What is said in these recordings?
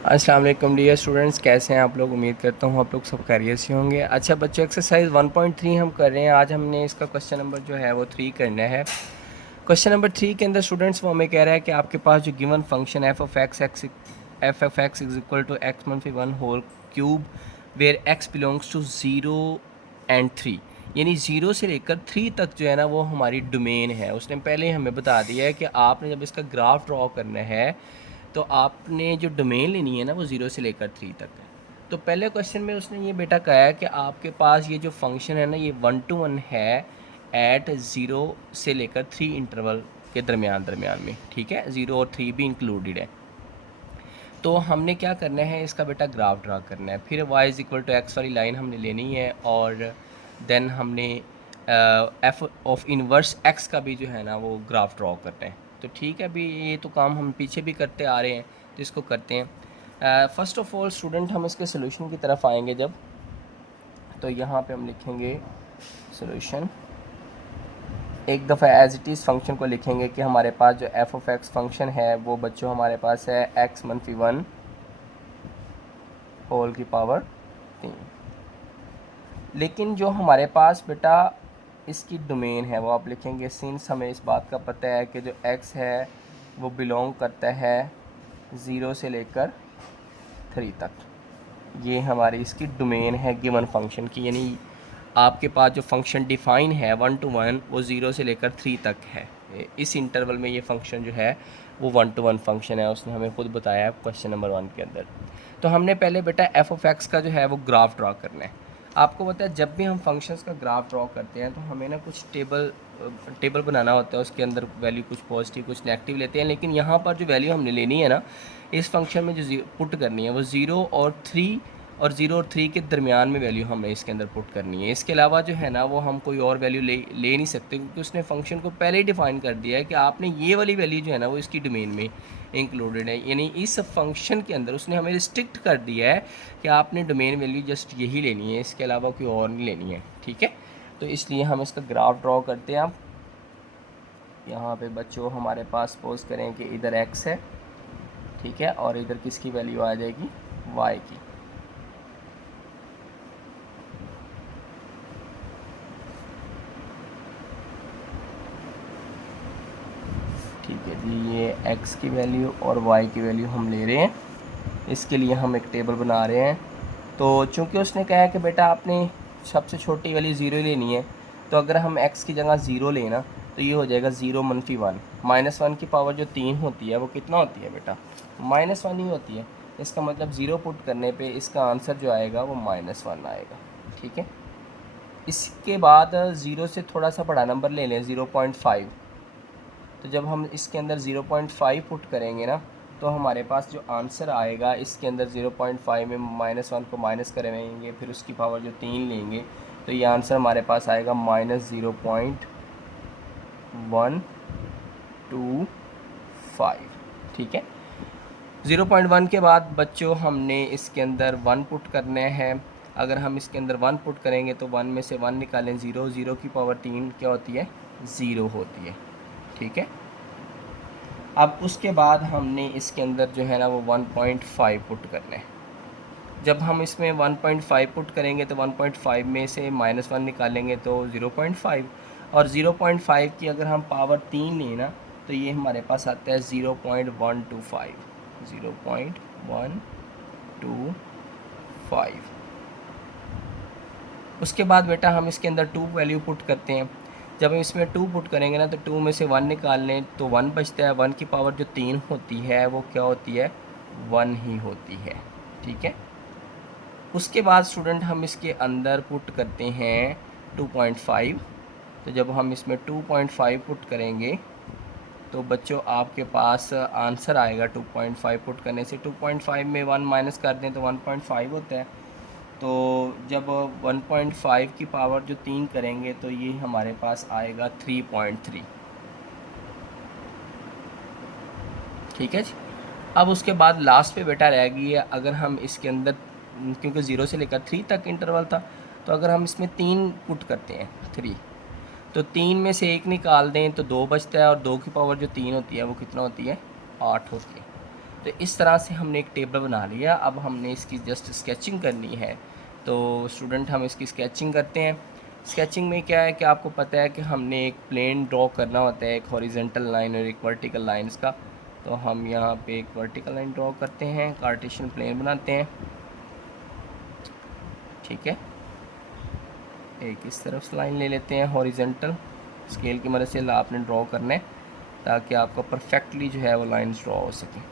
अस्सलाम वालेकुम dear students, कैसे हैं आप लोग। उम्मीद करता हूँ आप लोग सब खैरियत से होंगे। अच्छा बच्चों, एक्सरसाइज 1.3 हम कर रहे हैं। आज हमने इसका क्वेश्चन नंबर जो है वो 3 करना है। क्वेश्चन नंबर 3 के अंदर स्टूडेंट्स वो हमें कह रहा है कि आपके पास जो given function f(x) is equal to x-1 whole cube where x belongs to 0 and 3, यानी 0 से लेकर 3 तक जो है ना वो हमारी डोमेन है। उसने पहले ही हमें बता दिया है कि आपने जब इसका ग्राफ ड्रॉ करना है तो आपने जो डोमेन लेनी है ना वो 0 से लेकर 3 तक है। तो पहले क्वेश्चन में उसने ये बेटा कहा है कि आपके पास ये जो फंक्शन है ना ये 1 to 1 है एट 0 से लेकर 3 इंटरवल के दरमियान में, ठीक है। 0 और 3 भी इंक्लूडेड है। तो हमने क्या करना है, इसका बेटा ग्राफ ड्रा करना है। फिर y is equal to X वाली लाइन हमने लेनी है और देन हमने एफ ऑफ इनवर्स x का भी जो है ना वो ग्राफ ड्रॉ करना है। तो ठीक है, अभी ये तो काम हम पीछे भी करते आ रहे हैं, तो इसको करते हैं। फ़र्स्ट ऑफ़ ऑल स्टूडेंट, हम इसके सोल्यूशन की तरफ आएंगे जब, तो यहाँ पे हम लिखेंगे सोल्यूशन। एक दफ़ा एज इट इज़ फंक्शन को लिखेंगे कि हमारे पास जो एफ ऑफ एक्स फंक्शन है वो बच्चों हमारे पास है x-1 होल की पावर 3। लेकिन जो हमारे पास बेटा इसकी डोमेन है वो आप लिखेंगे सिंस हमें इस बात का पता है कि जो x है वो बिलोंग करता है 0 से लेकर 3 तक। ये हमारी इसकी डोमेन है गिवन फंक्शन की, यानी आपके पास जो फंक्शन डिफ़ाइन है 1 to 1 वो 0 से लेकर 3 तक है। इस इंटरवल में ये फंक्शन जो है वो 1 to 1 फंक्शन है, उसने हमें खुद बताया है क्वेश्चन नंबर 1 के अंदर। तो हमने पहले बेटा एफ ऑफ एक्स का जो है वो ग्राफ ड्रा करना है। आपको पता है जब भी हम फंक्शंस का ग्राफ ड्रॉ करते हैं तो हमें ना कुछ टेबल बनाना होता है, उसके अंदर वैल्यू कुछ पॉजिटिव कुछ नेगेटिव लेते हैं। लेकिन यहाँ पर जो वैल्यू हमने लेनी है ना इस फंक्शन में जो पुट करनी है वो 0 और 3 के दरमियान में वैल्यू हमें इसके अंदर पुट करनी है। इसके अलावा जो है ना वो हम कोई और वैल्यू ले नहीं सकते, क्योंकि उसने फंक्शन को पहले ही डिफ़ाइन कर दिया है कि आपने ये वाली वैल्यू जो है ना वो इसकी डोमेन में इंक्लूडेड है। यानी इस फंक्शन के अंदर उसने हमें रिस्ट्रिक्ट कर दिया है कि आपने डोमेन वैल्यू जस्ट यही लेनी है, इसके अलावा कोई और नहीं लेनी है, ठीक है। तो इसलिए हम इसका ग्राफ ड्रॉ करते हैं। आप यहाँ पे बच्चों हमारे पास सपोज करें कि इधर x है, ठीक है, और इधर किसकी वैल्यू आ जाएगी y की। ठीक है जी, ये x की वैल्यू और y की वैल्यू हम ले रहे हैं। इसके लिए हम एक टेबल बना रहे हैं। तो चूंकि उसने कहा है कि बेटा आपने सबसे छोटी वाली ज़ीरो लेनी है, तो अगर हम x की जगह ज़ीरो लेना तो ये हो जाएगा 0-1 -1 की पावर जो 3 होती है वो कितना होती है बेटा -1 ही होती है। इसका मतलब ज़ीरो पुट करने पे इसका आंसर जो आएगा वो -1 आएगा, ठीक है। इसके बाद ज़ीरो से थोड़ा सा बड़ा नंबर ले लें 0.5। तो जब हम इसके अंदर 0.5 पुट करेंगे ना तो हमारे पास जो आंसर आएगा इसके अंदर 0.5 में -1 को माइनस करेंगे, फिर उसकी पावर जो 3 लेंगे, तो ये आंसर हमारे पास आएगा -0.125, ठीक है। 0.1 के बाद बच्चों हमने इसके अंदर 1 पुट करने हैं। अगर हम इसके अंदर 1 पुट करेंगे तो 1 में से 1 निकालें 0, 0 की पावर 3 क्या होती है 0 होती है, ठीक है। अब उसके बाद हमने इसके अंदर जो है ना वो 1.5 पुट करना है। जब हम इसमें 1.5 पुट करेंगे तो 1.5 में से -1 निकालेंगे तो 0.5, और 0.5 की अगर हम पावर 3 लें ना तो ये हमारे पास आता है 0.125, 0.125। उसके बाद बेटा हम इसके अंदर 2 वैल्यू पुट करते हैं। जब हम इसमें 2 पुट करेंगे ना तो 2 में से 1 निकाल लें तो 1 बचता है। 1 की पावर जो 3 होती है वो क्या होती है 1 ही होती है, ठीक है। उसके बाद स्टूडेंट हम इसके अंदर पुट करते हैं 2.5। तो जब हम इसमें 2.5 पुट करेंगे तो बच्चों आपके पास आंसर आएगा 2.5 पुट करने से। 2.5 में 1 माइनस कर दें तो 1.5 होता है। तो जब 1.5 की पावर जो 3 करेंगे तो ये हमारे पास आएगा 3.3, ठीक है जी। अब उसके बाद लास्ट पे बेटा रह गई है, अगर हम इसके अंदर क्योंकि 0 से लेकर 3 तक इंटरवल था, तो अगर हम इसमें 3 पुट करते हैं 3, तो 3 में से 1 निकाल दें तो 2 बचता है, और 2 की पावर जो 3 होती है वो कितना होती है 8 होती है। तो इस तरह से हमने एक टेबल बना लिया। अब हमने इसकी जस्ट स्केचिंग करनी है। तो स्टूडेंट हम इसकी स्केचिंग करते हैं। स्केचिंग में क्या है कि आपको पता है कि हमने एक प्लेन ड्रॉ करना होता है, एक हॉरिजेंटल लाइन और एक वर्टिकल लाइंस का। तो हम यहाँ पे एक वर्टिकल लाइन ड्रॉ करते हैं, कार्टेशियन प्लेन बनाते हैं, ठीक है। एक इस तरफ से लाइन ले लेते हैं हॉरिजेंटल, स्केल की मदद से आपने ड्रॉ करना है ताकि आपका परफेक्टली जो है वो लाइंस ड्रॉ हो सके।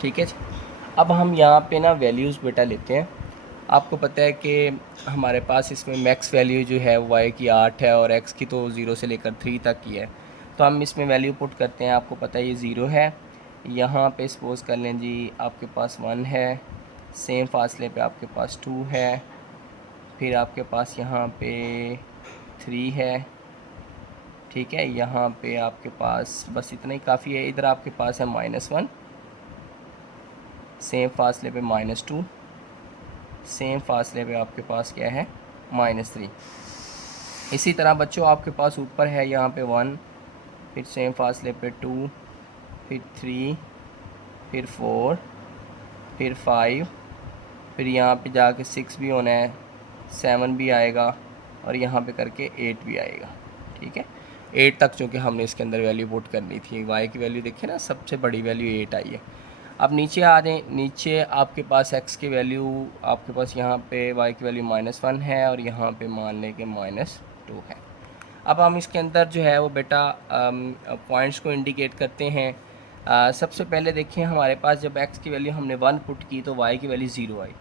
ठीक है जी। अब हम यहाँ पे ना वैल्यूज़ बेटा लेते हैं। आपको पता है कि हमारे पास इसमें मैक्स वैल्यू जो है वाई की 8 है और एक्स की तो 0 से लेकर 3 तक की है। तो हम इसमें वैल्यू पुट करते हैं। आपको पता है ये 0 है, यहाँ पे सपोज़ कर लें जी आपके पास 1 है, सेम फासले पे आपके पास 2 है, फिर आपके पास यहाँ पे 3 है, ठीक है। यहाँ पे आपके पास बस इतना ही काफ़ी है। इधर आपके पास है -1, सेम फासले पे -2, सेम फासले पे आपके पास क्या है -3। इसी तरह बच्चों आपके पास ऊपर है यहाँ पे 1, फिर सेम फासले पे 2, फिर 3, फिर 4, फिर 5, फिर यहाँ पे जाके 6 भी होना है, 7 भी आएगा और यहाँ पे करके 8 भी आएगा, ठीक है। 8 तक चूँकि हमने इसके अंदर वैल्यू पुट करनी थी। वाई की वैल्यू देखिए ना, सबसे बड़ी वैल्यू 8 आई है। अब नीचे आ जाएँ। नीचे आपके पास एक्स की वैल्यू, आपके पास यहाँ पे वाई की वैल्यू -1 है और यहाँ पे मान लें कि -2 है। अब हम इसके अंदर जो है वो बेटा पॉइंट्स को इंडिकेट करते हैं। सबसे पहले देखिए हमारे पास जब एक्स की वैल्यू हमने 1 पुट की तो वाई की वैल्यू 0 आई।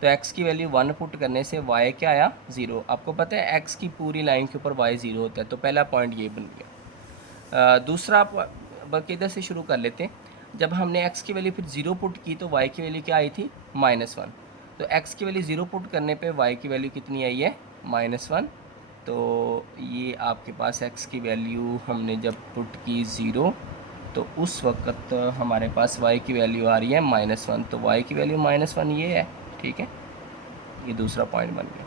तो एक्स की वैल्यू 1 पुट करने से वाई क्या आया 0। आपको पता है एक्स की पूरी लाइन के ऊपर वाई 0 होता है, तो पहला पॉइंट ये बन गया। दूसरा बल्कि इधर से शुरू कर लेते हैं। जब हमने x की वैल्यू फिर 0 पुट की तो y की वैल्यू क्या आई थी -1। तो x की वैल्यू 0 पुट करने पे y की वैल्यू कितनी आई है -1। तो ये आपके पास x की वैल्यू हमने जब पुट की 0 तो उस वक्त हमारे पास y की वैल्यू आ रही है -1। तो y की वैल्यू -1 ये है, ठीक है। ये दूसरा पॉइंट बन गया।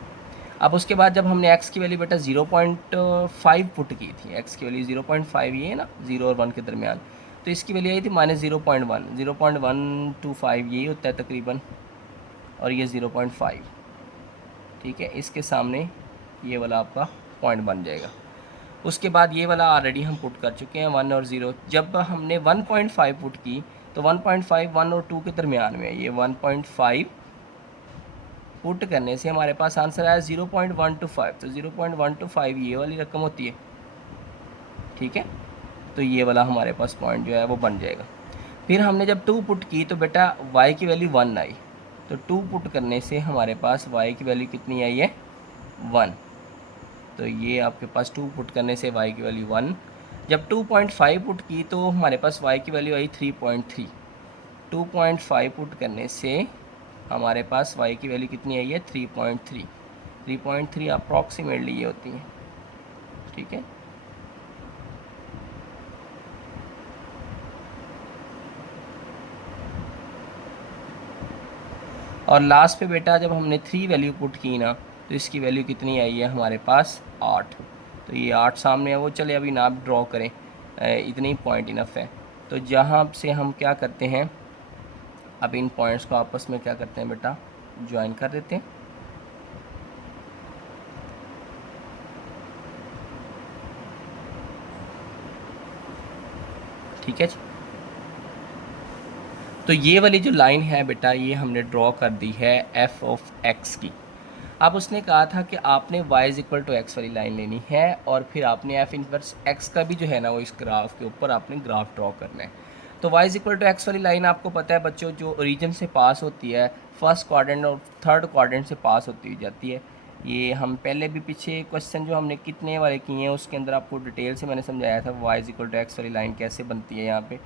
अब उसके बाद जब हमने x की वैल्यू बेटा 0.5 पुट की थी, x की वैल्यू 0.5 ये है ना 0 और 1 के दरमियान, तो इसकी वैल्यू आई थी -0.1। 0.125 यही होता है तकरीबन, और ये 0.5, ठीक है। इसके सामने ये वाला आपका पॉइंट बन जाएगा। उसके बाद ये वाला ऑलरेडी हम पुट कर चुके हैं 1 और 0। जब हमने 1.5 पुट की तो 1.5 1 और 2 के दरमियान में, ये 1.5 पुट करने से हमारे पास आंसर आया 0.125। तो 0.125 ये वाली रकम होती है, ठीक है। तो ये वाला हमारे पास पॉइंट जो है वो बन जाएगा। फिर हमने जब 2 पुट की तो बेटा y की वैल्यू 1 आई। तो 2 पुट करने से हमारे पास y की वैल्यू कितनी आई है 1। तो ये आपके पास 2 पुट करने से y की वैल्यू 1। जब 2.5 पुट की तो हमारे पास y की वैल्यू आई 3.3। 2.5 पुट करने से हमारे पास y की वैल्यू कितनी आई है 3.3। 3.3 अप्रॉक्सीमेटली ये होती है, ठीक है। और लास्ट पे बेटा जब हमने 3 वैल्यू पुट की ना तो इसकी वैल्यू कितनी आई है हमारे पास 8। तो ये 8 सामने है, वो चले अभी ना ड्रॉ करें, इतने ही पॉइंट इनफ है। तो जहाँ से हम क्या करते हैं, अब इन पॉइंट्स को आपस में क्या करते हैं बेटा ज्वाइन कर देते हैं, ठीक है जी। तो ये वाली जो लाइन है बेटा ये हमने ड्रॉ कर दी है f ऑफ x की। अब उसने कहा था कि आपने y = x वाली लाइन लेनी है और फिर आपने f इनवर्स x का भी जो है ना वो इस ग्राफ के ऊपर आपने ग्राफ ड्रॉ करना है। तो y = x वाली लाइन आपको पता है बच्चों जो ओरिजिन से पास होती है, फर्स्ट क्वाड्रेंट और थर्ड क्वाड्रेंट से पास होती हुई जाती है। ये हम पहले भी पीछे क्वेश्चन जो हमने कितने वाले किए हैं उसके अंदर आपको डिटेल से मैंने समझाया था y = x वाली लाइन कैसे बनती है यहाँ पे।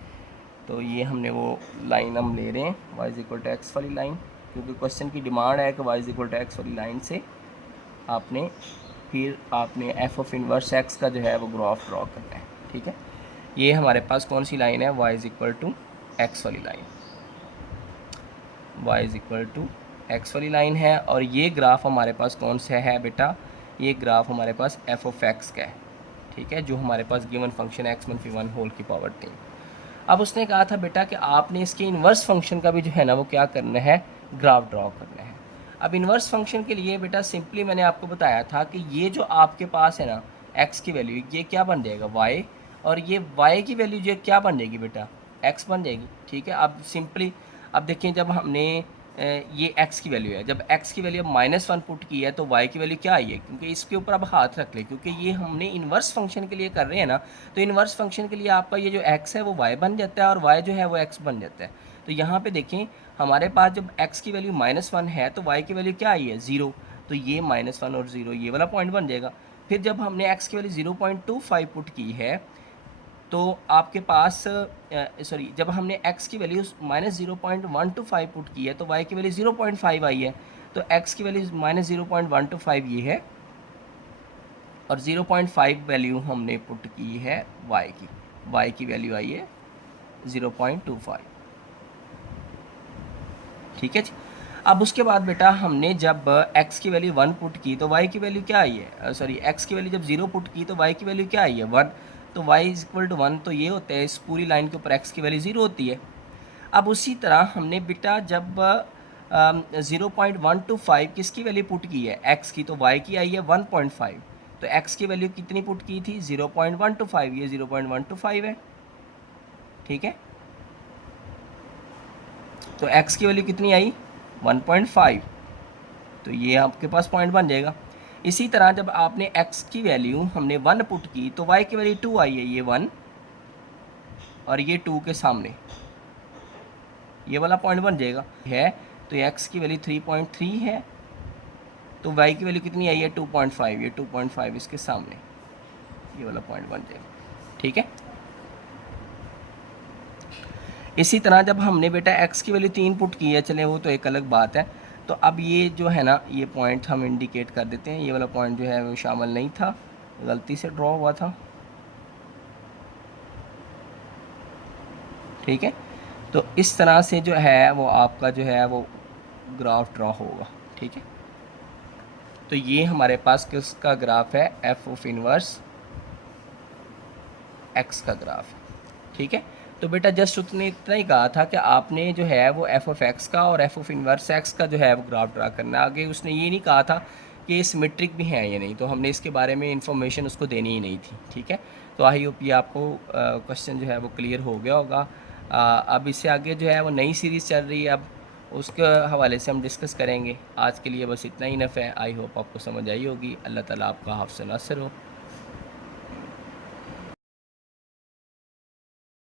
तो ये हमने वो लाइन हम ले रहे हैं y = x वाली लाइन, क्योंकि क्वेश्चन की डिमांड है कि y = x वाली लाइन से आपने f ऑफ इनवर्स x का जो है वो ग्राफ ड्रॉ करना है, ठीक है। ये हमारे पास कौन सी लाइन है y = x वाली लाइन, y = एक्स वाली लाइन है, और ये ग्राफ हमारे पास कौन सा है बेटा, ये ग्राफ हमारे पास एफ ऑफ एक्स का है, ठीक है, जो हमारे पास गिवन फंक्शन एक्स मनफी 1 होल की पावर 3। अब उसने कहा था बेटा कि आपने इसके इन्वर्स फंक्शन का भी जो है ना वो क्या करना है, ग्राफ ड्रॉ करना है। अब इन्वर्स फंक्शन के लिए बेटा सिंपली मैंने आपको बताया था कि ये जो आपके पास है ना एक्स की वैल्यू, ये क्या बन जाएगा वाई, और ये वाई की वैल्यू जो क्या बन जाएगी बेटा, एक्स बन जाएगी, ठीक है। अब सिंपली अब देखिए, जब हमने ये x की वैल्यू है, जब x की वैल्यू अब -1 पुट की है तो y की वैल्यू क्या आई है, क्योंकि इसके ऊपर अब हाथ रख ले, क्योंकि ये हमने इन्वर्स फंक्शन के लिए कर रहे हैं ना, तो इन्वर्स फंक्शन के लिए आपका ये जो x है वो y बन जाता है और y जो है वो x बन जाता है। तो यहाँ पे देखें हमारे पास जब x की वैल्यू -1 है तो y की वैल्यू क्या आई है, 0, तो ये -1 और 0 ये वाला पॉइंट बन जाएगा। फिर जब हमने x की वैल्यू 0.25 पुट की है तो आपके पास सॉरी, जब हमने x की वैल्यू -0.125 पुट की है तो y की वैल्यू 0.5 आई है, तो x की वैल्यू -0.125 ये है, और 0.5 वैल्यू हमने पुट की है y की वैल्यू आई है 0.25, ठीक है जी। अब उसके बाद बेटा हमने जब x की वैल्यू 1 पुट की तो y की वैल्यू क्या आई है, सॉरी x की वैल्यू जब 0 पुट की तो y की वैल्यू क्या आई है 1, तो y इज इक्वल टू 1, तो ये होता है इस पूरी लाइन के ऊपर x की वैल्यू 0 होती है। अब उसी तरह हमने बेटा जब 0.125 किसकी वैल्यू पुट की है x की, तो y की आई है 1.5, तो x की वैल्यू कितनी पुट की थी 0.125, ये 0.125 है, ठीक है। तो x की वैल्यू कितनी आई 1.5, तो ये आपके पास पॉइंट बन जाएगा। इसी तरह जब आपने x की वैल्यू हमने 1 पुट की तो y की वैल्यू 2 आई है, ये 1 और ये 2 के सामने ये वाला पॉइंट बन जाएगा है, तो x की वैल्यू 3.3 है, तो y की वैल्यू कितनी आई है 2.5, ये 2.5 इसके सामने ये वाला पॉइंट बन जाएगा, ठीक है। इसी तरह जब हमने बेटा x की वैल्यू 3 पुट की है, चले वो तो एक अलग बात है, तो अब ये जो है ना ये पॉइंट हम इंडिकेट कर देते हैं, ये वाला पॉइंट जो है वो शामिल नहीं था, गलती से ड्रॉ हुआ था, ठीक है। तो इस तरह से जो है वो आपका जो है वो ग्राफ ड्रॉ होगा, ठीक है। तो ये हमारे पास किसका ग्राफ है, एफ ऑफ इनवर्स एक्स का ग्राफ है, ठीक है। तो बेटा जस्ट उसने इतना ही कहा था कि आपने जो है वो एफ ऑफ एक्स का और एफ ऑफ इनवर्स एक्स का जो है वो ग्राफ ड्रा करना है। आगे उसने ये नहीं कहा था कि ये सिमेट्रिक भी हैं या नहीं, तो हमने इसके बारे में इंफॉर्मेशन उसको देनी ही नहीं थी, ठीक है। तो आई होप ये आपको क्वेश्चन जो है वो क्लियर हो गया होगा। अब इससे आगे जो है वो नई सीरीज़ चल रही है, अब उसके हवाले से हम डिस्कस करेंगे। आज के लिए बस इतना ही इनफ है। आई होप आपको समझ आई होगी। अल्लाह ताला आपका हाफ़िज़ नासिर हो।